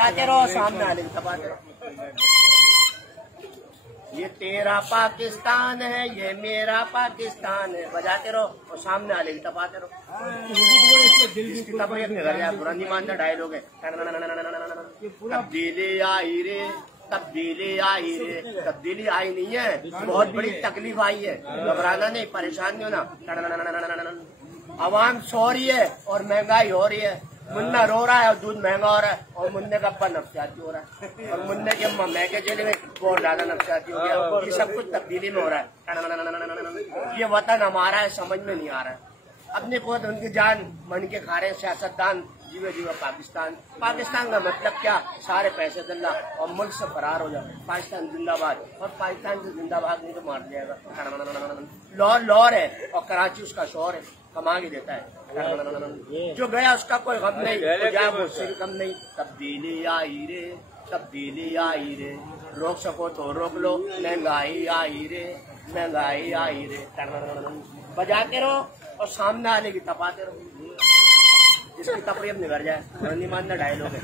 बजाते रहो, सामने आने तपाते रहो। ये तेरा पाकिस्तान है, ये मेरा पाकिस्तान है, बजाते रहो और सामने आने तपाते रहो। इसकी तबीयत में घर जाए, बुरा नहीं मानना, डायलॉग है। तब्दीली आई रे, तब्दीली आई रे, तब्दीली आई नहीं है, बहुत बड़ी तकलीफ आई है। घबराना नहीं, परेशान नहीं होना। आवाम सो रही है और महंगाई हो रही है। मुन्ना रो रहा है और दूध महंगा हो रहा है, और मुन्ने का अब्बा नफसियाती हो रहा है, और मुन्ने के अम्मा महंगे जेल में बहुत ज्यादा नफसियाती हो गया। ये सब कुछ तब्दीली में हो रहा है। ये वतन हमारा है, समझ में नहीं आ रहा है। अपने बहुत उनकी जान मन के खा रहे हैं सियासतदान, जीवे जीवे पाकिस्तान। पाकिस्तान का मतलब क्या? सारे पैसे दल्ला और मुल्क से फरार हो जाए। पाकिस्तान जिंदाबाद, और पाकिस्तान से जिंदाबाद नहीं तो मार जाएगा। लाहौर लाहौर है और कराची उसका शोर है, कमा के देता है। जो गया उसका कोई गम नहीं, तो जाए वो उससे भी कम नहीं। तब्दीली आई रे, तब्दीली आई रे, रोक सको तो रोक लो, महंगाई आई रे, महंगाई आई रे। बजाते रहो और सामने आने की तपाते रहो। जिसकी तकरीब निभर जाए, नहीं मानना, डायलॉग है।